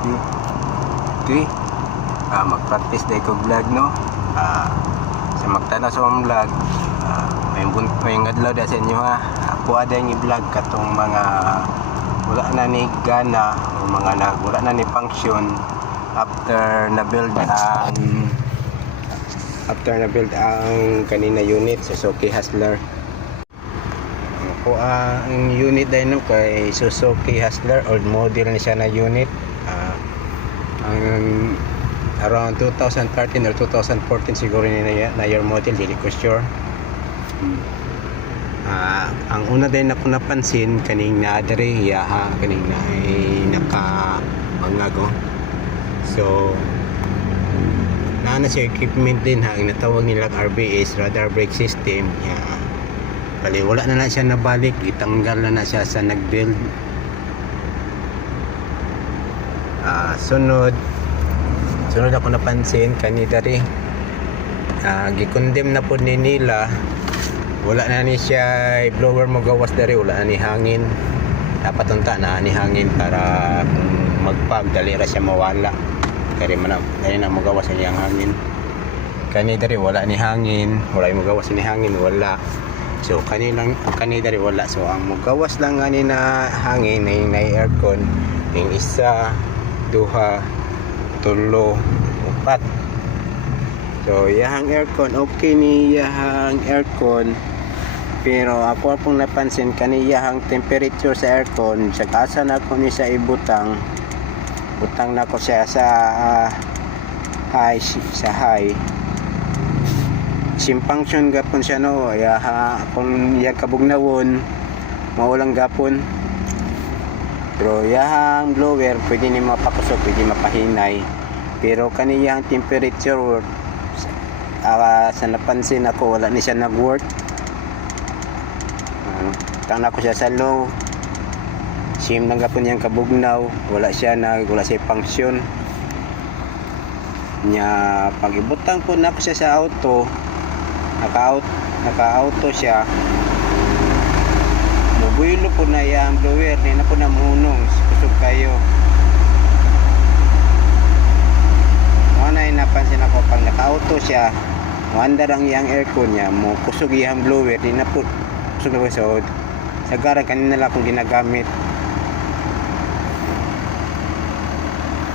di di ah, mag-practice day ko vlog no? Ah, sa magtana sa akong vlog ah, may bun may ngadlaw da sa inyo ha? Ako ada yung vlog katong mga wala na ni gana o mga na, wala na ni function after na build ang after na build ang kanina unit sa Suzuki Hustler. Ako ang unit din no? Kay Suzuki Hustler old model ni siya na unit ang around 2013 or 2014 siguro ni na, na year model dili ko sure Ah, ang una din ako napansin kaning na dere yaha kaning na ay naka mangago so na siya equipment din ha ang natawag nila RBS radar brake system. Ya Bali, wala na na siya nabalik itanggal na na siya sa nag-build Ah, sunod. Sunod ako napansin kani dari ah, gikondem na po ni nila. Wala na ni siya blower mo gawas dari wala na ni hangin. Dapat unta na ni hangin para kung magpag dali ra siya mawala. Kaya man dali na mo gawas niya ang hangin. Kani dari wala ni hangin. Wala mo gawas ni hangin wala. So kani lang kani dari wala. So ang mo gawas lang ani na hangin na aircon yung isa duha tulo upat So, yahang aircon, okay ni yahang aircon. Pero ako pong napansin kani yahang temperature sa aircon, sa asa na ko ni sa ibutang. Butang na ko siya sa ah, high sa high. Sim function gapon siya no, yaha kung iya kabugnawon maulang gapon. Pero yahang blower pwede ni mapakusog, pwede mapahinay. Pero kaniyang temperature Ah, sa napansin ako wala ni siya nag-work. Uh, tang ako siya sa low. Sim lang gapon niyang kabugnaw. Wala siya nag wala siya function. Nya pagibutang po na ako siya sa auto naka-out naka-auto siya mabuylo po na yung blower di na po na munong kusog kayo Mga na napansin ako pag naka-auto siya, manda lang yung aircon niya, mo kusog yung blower, di na po kusog na so sa gara kanina lang akong ginagamit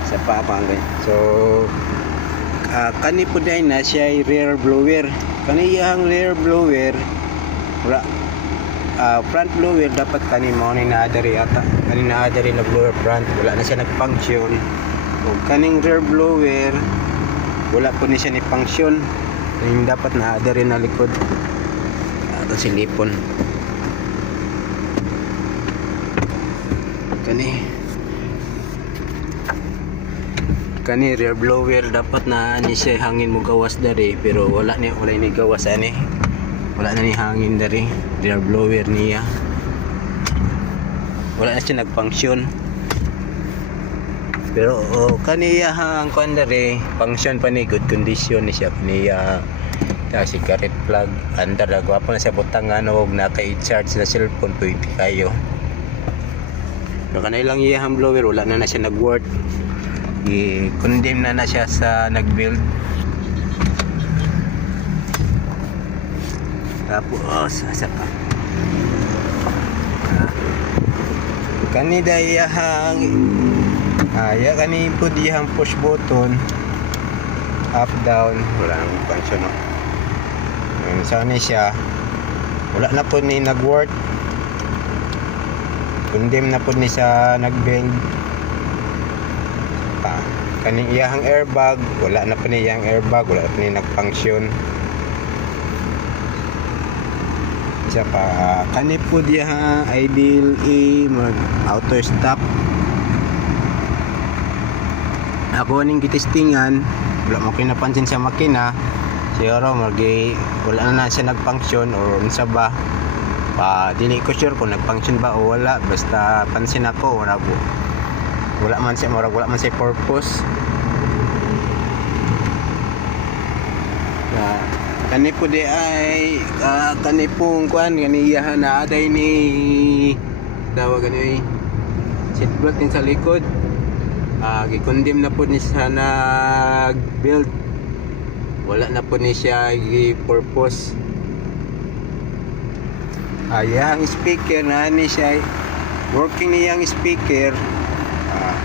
sa papanggan. So ah, kani po dahil na siya rear blower. Kani yung rear blower, ah, front blower dapat kani mo ni naadari ata. Kani naadari na blower front, wala na siya nag-function. O kaning rear blower wala po ni siya ni function yung dapat na ada rin na likod. Ato silipon kani. Kani rear blower. Dapat na ni siya hangin mo gawas dari pero wala ni wala ni gawas ani wala na ni hangin dari rear blower niya. Wala na siya nag-function. Pero oh, kaniya ang kuan dere function pa ni good condition ni siya kaniya. Ta si carrot plug andar na gwapo na siya butangan og naka-charge na cellphone pwede kayo so kanay lang iyang blower wala na na siya nag-work. I-condemn na na siya sa nag-build tapos asa pa. Kani dayahang Aya kani po dihang push button. Up down. Wala nang function no. Yung sana siya. Wala na po ni nag-work. Condemn na po ni sa nag-build pa. Kaning iyahang airbag. Wala na po ni iyang airbag. Wala na po ni nag-function isa pa kani po diha ideal e mag auto stop. Ako ning gitistingan wala mo kinapansin sa makina. Siguro magi wala na siya nag-function or unsa ba. Pa dili ko sure kung nag-function ba o wala. Basta pansin ako wala po. Wala man siya murag wala man siya purpose. Na kani po di ay ah, kani pong kuan kani iyahan na aday ni dawag gani seatbelt din sa likod. Ah gikondem na po ni sa nag build wala na po ni siya gi-purpose. Ayang speaker na ni siya working niyang speaker. Ah,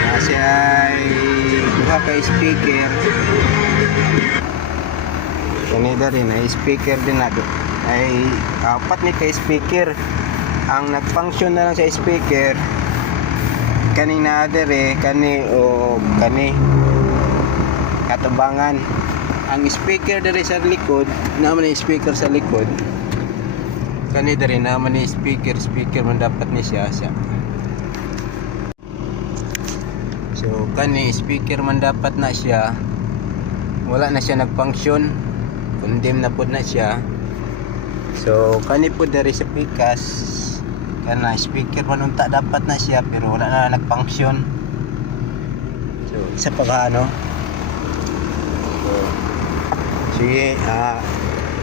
na siya ay duha ka speaker. Kanina rin ay speaker din na ay apat ni kay speaker. Ang nag-function na lang sa speaker kaning na dere kani o kani katubangan. Ang speaker dere sa likod naman ni speaker sa likod kani dere naman ni speaker speaker man dapat ni siya siya so kani speaker man dapat na siya. Wala na siya nag-function. Condemn na po na siya. So kani po dere sa pikas kana speaker man unta dapat na siya pero wala na nag-function. So isa pa ka ano? So sige ah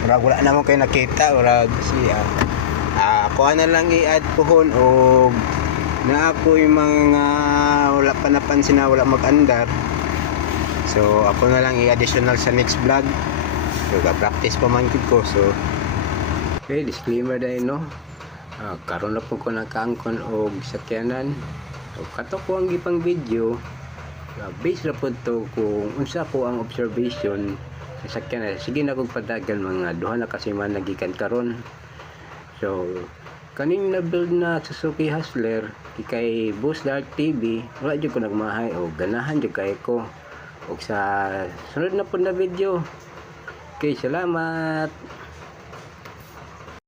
murag wala naman kayo nakita murag siya ah. Ako na lang i-add pohon o na ako yung mga wala pa napansin na wala mag-andar so ako na lang i-additional sa next vlog so ga-practice pa man ko so okay disclaimer dahil no Ah, karon na po ko nakaangkon og sakyanan. So kato ko ang gipang video. Uh, base ra po to kung unsa ko ang observation sa sakyanan. Sige na kog padagan mga duha na kasi man nagikan karon. So kaning na build na Suzuki Hustler kay Boss Dark TV wala jud ko nagmahay o ganahan jud kay ko. Og sa sunod na po na video. Okay salamat